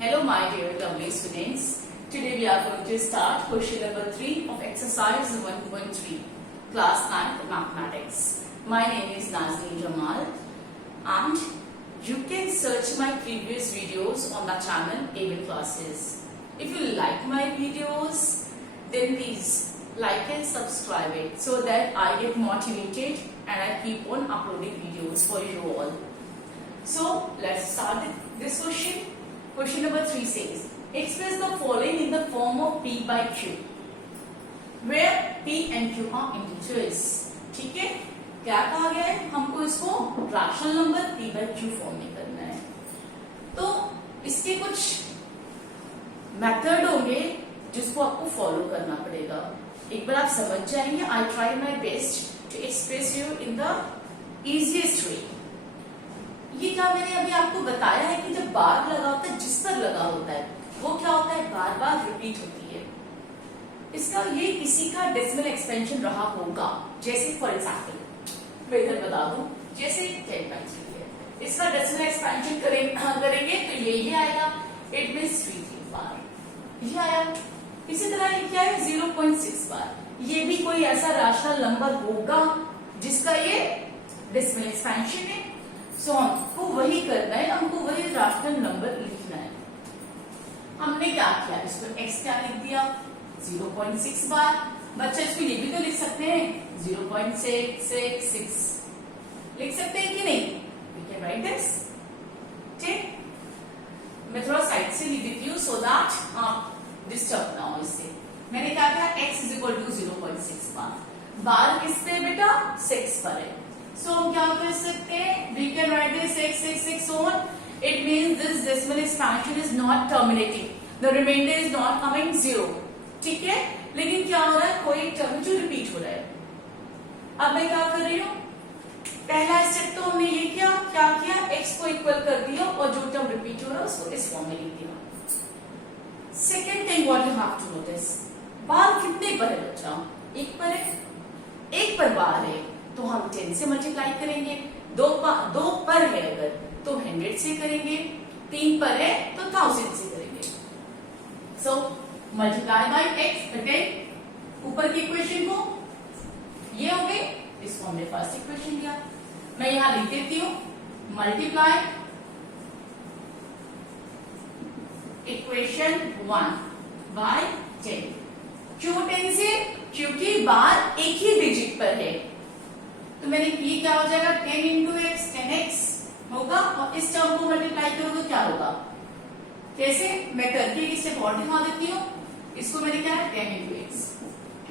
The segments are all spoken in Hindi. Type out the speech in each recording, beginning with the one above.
Hello my dear lovely students. Today we are going to start question number 3 of exercise 1.3 class 9 mathematics. My name is Nazneen Jamal and you can search my previous videos on the channel ABL Classes. If you like my videos then please like and subscribe it so that I get motivated and I keep on uploading videos for you all. So let's start this question. Question number 3 says, express the following in the form of P by Q, where P and Q are integers. ठीक है, क्या कहा गया है? हमको इसको rational number P by Q form में करना है. तो इसके कुछ मेथड होंगे जिसको आपको फॉलो करना पड़ेगा. एक बार आप समझ जाएंगे. I try my best to express you in the easiest way. ये क्या मैंने अभी आपको बताया है कि जब बार लगा होता है, जिस पर लगा होता है वो क्या होता है, बार बार रिपीट होती है. इसका ये किसी का डेसिमल एक्सपेंशन रहा होगा. जैसे फॉर एग्जाम्पल मैं इधर बता दूं, जैसे 10/3 है, इसका डेसिमल एक्सपेंशन करेंगे तो ये आएगा. इट मीन्स 3 बार ये आया. इसी तरह ये क्या है, 0.6 बार. ये भी कोई ऐसा रैशनल नंबर होगा जिसका ये डेसिमल एक्सपेंशन है. सो हमको वही करना है, हमको वही रैशनल नंबर लिखना है. हमने क्या किया, इसको x क्या लिख दिया, 0.6 बार. बच्चा इसको ये भी तो लिख सकते हैं, 0.666 लिख सकते हैं कि नहीं? We can write this. ठीक, मैं थोड़ा साइड से लिख देती हूँ सो दैट आप डिस्टर्ब ना हो इससे. मैंने क्या किया, x = 0.6 बार. बार किस पे बेटा, 6 पर है. So हम क्या कर सकते हैं, we can write this 666 on. It means this decimal expansion is not terminating. The remainder is not coming 0. ठीक है, लेकिन क्या हो रहा है, कोई टर्म जो रिपीट हो रहा है. अब मैं क्या कर रही हूँ, पहला स्टेप तो हमने ये किया, क्या किया, x को इक्वल कर दिया और जो टर्म रिपीट हो रहा है उसको इस फॉर्म में लिख दिया. Second thing what you have to notice, बार कितने पर है बच्चा, एक पर है. एक पर बार है तो हम 10 से मल्टीप्लाई करेंगे. दो पर है अगर तो 100 से करेंगे. 3 पर है तो 1000 से करेंगे. सो मल्टीप्लाई बाय x बटे ऊपर की इक्वेशन को, ये हो गई. इसको हमने फर्स्ट इक्वेशन लिया. मैं यहां लिख देती हूं, मल्टीप्लाई इक्वेशन 1 बाय 10. क्यों 10 से, क्योंकि बार एक ही डिजिट पर है. तो मैंने ये क्या हो जाएगा, 10 इंटू एक्स 10x होगा और इस टर्म को मल्टीप्लाई करोगे क्या होगा. कैसे, मैं करके इसे और दिखा देती हूँ. इसको मैंने क्या है, 10 इंटू एक्स.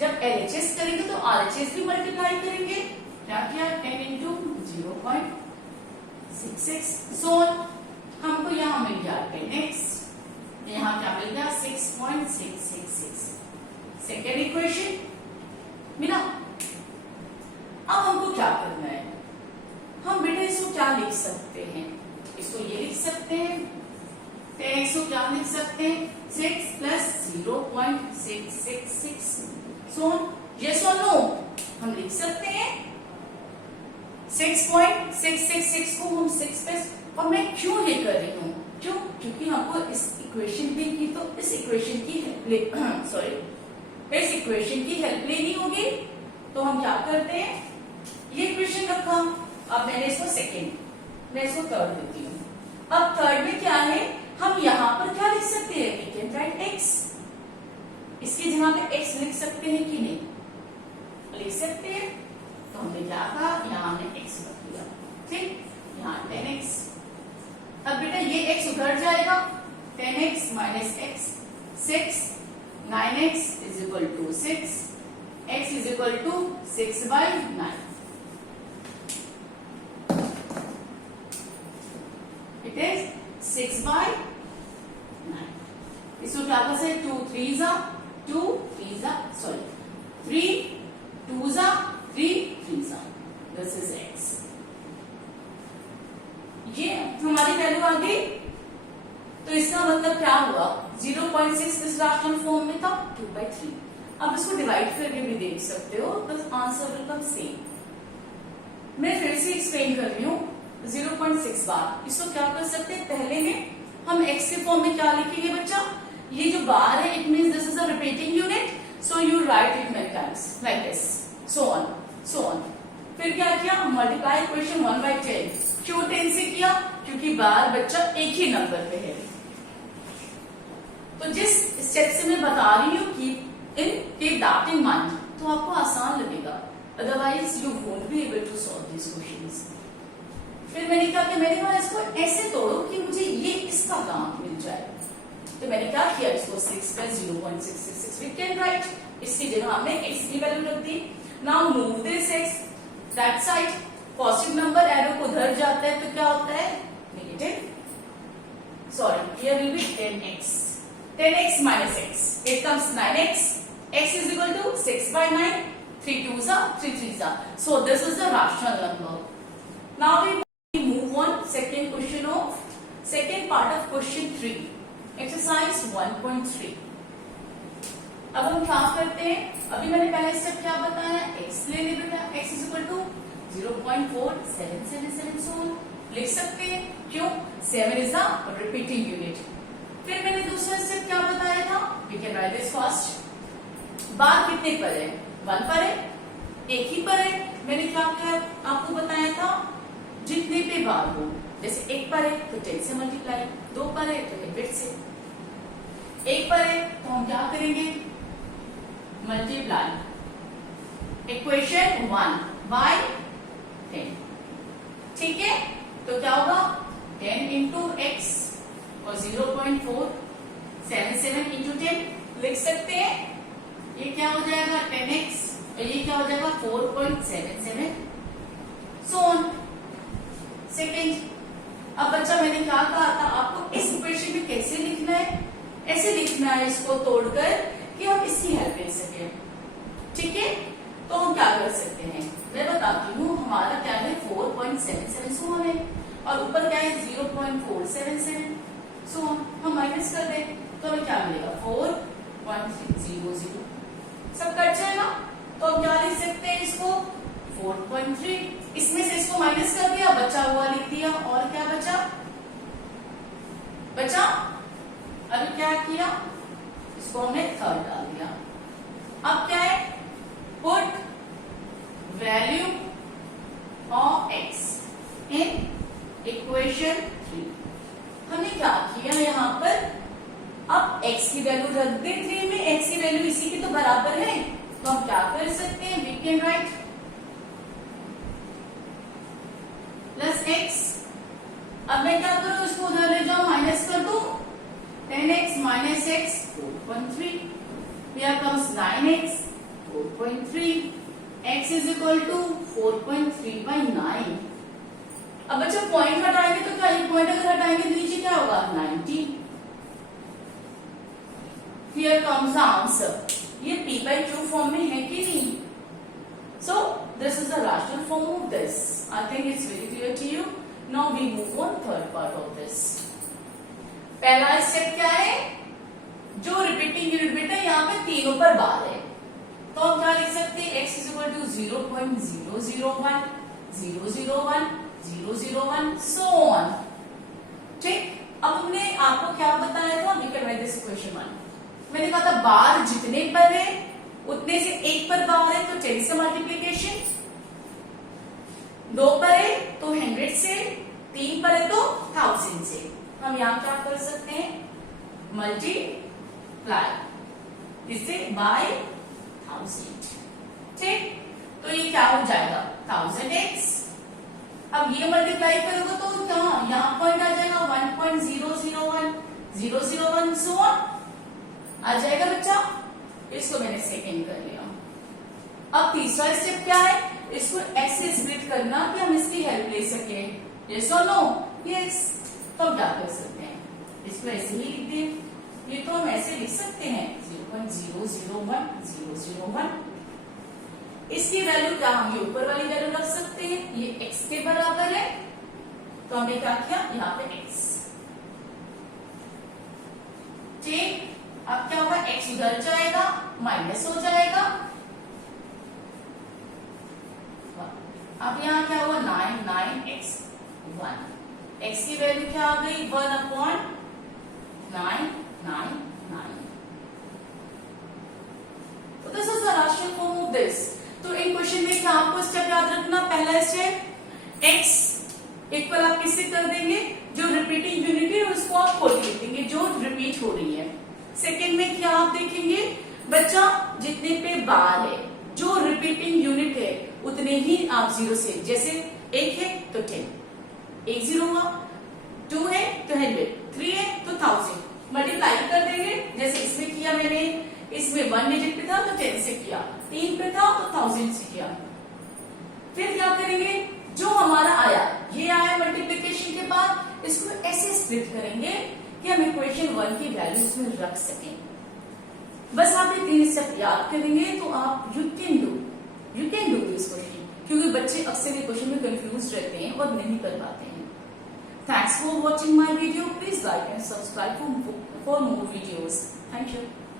जब LHS करेंगे तो RHS भी मल्टीप्लाई करेंगे. क्या किया, 10 इंटू 0.66. सो हमको यहाँ मिल गया 10x, यहाँ क्या मिल गया, 6.666. सेकेंड इक्वेशन मिला. अब हमको क्या करना है, हम बेटा इसको क्या लिख सकते हैं, इसको ये लिख सकते हैं. 10x को क्या लिख सकते हैं, 6 प्लस 0.666. सो यस और नो हम लिख सकते हैं. 6.666 को हम 6 प्लस, और मैं क्यों ये कर रही हूँ, क्यों, क्योंकि हमको इस इक्वेशन की तो इस इक्वेशन की इस इक्वेशन की हेल्प लेनी होगी. तो हम क्या करते हैं, ये इक्वेशन रखा. अब मैंने इसको सेकेंड, मैं इसको थर्ड देती हूँ. अब थर्ड में क्या है, हम यहाँ पर क्या लिख सकते हैं, वी कैन राइट x. इसकी जगह पे x लिख सकते हैं कि नहीं, लिख सकते हैं. तो हमने क्या कहा, यहाँ हमने x रख दिया. ठीक, यहाँ 10x. अब बेटा ये x उधर जाएगा, 10x minus x 6, 9x = 6, x = 6/9. It is 6/9. इसको क्या कर सकते, 2 3s are 2 3s are, sorry 3 2s are 3 3s are. This is x. ये हमारी वैल्यू आ गई. तो इसका मतलब क्या हुआ, 0.6 इस रैशनल फॉर्म में था, 2/3. अब इसको डिवाइड करके भी देख सकते हो तो आंसर विल कम सेम. मैं फिर से एक्सप्लेन कर रही हूँ. 0.6 बार, इसको क्या कर सकते हैं, पहले में हम x के फॉर्म में क्या लिखेंगे बच्चा, ये जो बार है it means this is a repeating unit, so you right it many times like this, so on. फिर क्या किया, मल्टीप्लाई इक्वेशन 1/10। क्यों 10 से किया, क्योंकि बार बच्चा एक ही नंबर पे है। तो जिस स्टेप से मैं बता रही हूँ कि इन दैट इन माइंड, तो आपको आसान लगेगा, otherwise you won't be able to solve this questions. फिर मैंने कहा कि मैंने कहा इसको ऐसे तोड़ो कि मुझे ये इसका काम मिल जाए। तो मैंने क्या किया, इसको 6 + 0.666 वी कैन राइट, इसकी जगह हमने x की वैल्यू रख दी। Now move this x that side, positive number arrow को उधर जाता है तो क्या होता है negative, sorry here will be 10x minus x, it comes 9x, x is equal to 6/9, 3 2s are 3 3s are, so this is the rational number. Now we move on second question of second part of question 3, exercise 1.3. अब हम क्या करते हैं, अभी मैंने पहले स्टेप क्या बताया, x ले ले बेटा, x is equal to 0.4777, so लिख सकते हैं, क्यों, 7 is a repeating unit. फिर मैंने दूसरा स्टेप क्या बताया था, we can write this first. बार कितने पर है, 1 पर है, एक ही पर है। मैंने क्या क्या आपको बताया था, जितने पे बार हो, जैसे 1 पर है तो 10 से मल्टीप्लाई, 2 पर है तो 100 से, 1 पर है तो हम क्या करेंगे, मल्टीप्लाई इक्वेशन 1 बाय 10, ठीक है। तो क्या होगा, 10 इंटू एक्स और 0.477 इंटू 10 लिख सकते हैं, ये क्या हो जाएगा 10x और ये क्या हो जाएगा 4.77, सो ऑन। सेकेंड, अब बच्चा मैंने क्या कहा था आपको, इस इक्वेशन में कैसे लिखना है, ऐसे लिखना है इसको तोड़कर कि हम इसकी हेल्प ले सके, ठीक है। तो हम क्या कर सकते हैं, मैं बताती हूँ, हमारा क्या है 4.77 सो है और ऊपर क्या है 0.477, सो हम माइनस कर दें तो हमें क्या मिलेगा 4.300, सब कट जाएगा। तो हम क्या लिख सकते हैं इसको 4.3, इसमें से इसको माइनस कर दिया, बचा हुआ लिख दिया, और क्या बचा, अभी क्या किया, इसको हमने थर्ड डाल दिया। अब क्या है, put value of x in equation 3। हमने क्या किया यहाँ पर, अब x की वैल्यू रख दे 3 में, x की वैल्यू इसी की तो बराबर है, तो हम क्या कर सकते हैं, we can write plus x। अब मैं क्या करूं, इसको उधर ले जाऊं, माइनस कर दूं, 10x minus x 4.3, here comes 9x 4.3, x is equal to 4.3/9। अब बच्चा पॉइंट हटाएंगे तो क्या, ये पॉइंट अगर हटाएंगे तो नीचे क्या होगा 90। Here comes the answer, ये p/q फॉर्म में है कि नहीं, so this is the rational form of this. I think it's very clear to you. Now we move on third part of this. पहला स्टेप क्या है, जो रिपीटिंग यूनिट बेटा यहाँ पे तीनों पर बार है, तो हम क्या लिख सकते हैं, x is equal to 0.001, 001, 001, so on, ठीक। अब हमने आपको क्या बताया था, we can write this equation 1। मैंने कहा था बार जितने पर है उतने से एक पर बार है तो 10 से मल्टीप्लीकेशन, 2 पर है तो 100 से, 3 पर है तो 1000 से। हम यहाँ क्या कर सकते हैं, मल्टीप्लाई इससे बाय 1000, ठीक। तो ये क्या हो जाएगा 1000x, अब ये मल्टीप्लाई करोगे तो क्या, यहाँ पॉइंट आ जाएगा 1.001, 001, सो ऑन आ जाएगा बच्चा। इसको मैंने सेकेंड कर लिया। अब तीसरा स्टेप क्या है, इसको ऐसे स्प्लिट करना कि हम इसकी हेल्प ले सके, यस और नो, यस। तो हम क्या कर सकते हैं, इसको ऐसे ही लिख दें, ये तो हम ऐसे लिख सकते हैं 0.001, 001। इसकी वैल्यू क्या, हम ये ऊपर वाली वैल्यू रख सकते हैं, ये x के बराबर है, तो हमने क्या किया यहाँ पे x, ठीक। अब क्या होगा, x उधर जाएगा, माइनस हो जाएगा, अब यहाँ क्या हुआ 9, 9x 1, x की वैल्यू क्या आ गई 1/4, हाईएस्ट है, x इक्वल आप किससे कर देंगे, जो रिपीटिंग यूनिट है उसको आप खोल के लिख देंगे, जो रिपीट हो रही है। सेकंड में क्या आप देखेंगे, बच्चा जितने पे बार है, जो रिपीटिंग यूनिट है उतने ही आप जीरो से, जैसे 1 है तो 10, 1 0 हुआ, 2 है तो 100, 3 है तो 1000, मल्टीप्लाई कर देंगे, जैसे इसमें किया मैंने, इसमें 1 डिजिट पे था तो 10 से किया, 3 पे था तो 1000 से किया। फिर क्या करेंगे, जो हमारा आया, ये आया मल्टीप्लिकेशन के बाद, इसको ऐसे स्प्लिट करेंगे कि हम इक्वेशन 1 की वैल्यू इसमें रख सकें। बस आप ये 3 स्टेप याद करेंगे तो आप you can do this question, क्योंकि बच्चे अक्सर ये क्वेश्चन में कंफ्यूज रहते हैं और नहीं कर पाते हैं। Thanks for watching my video, please like and subscribe for more videos.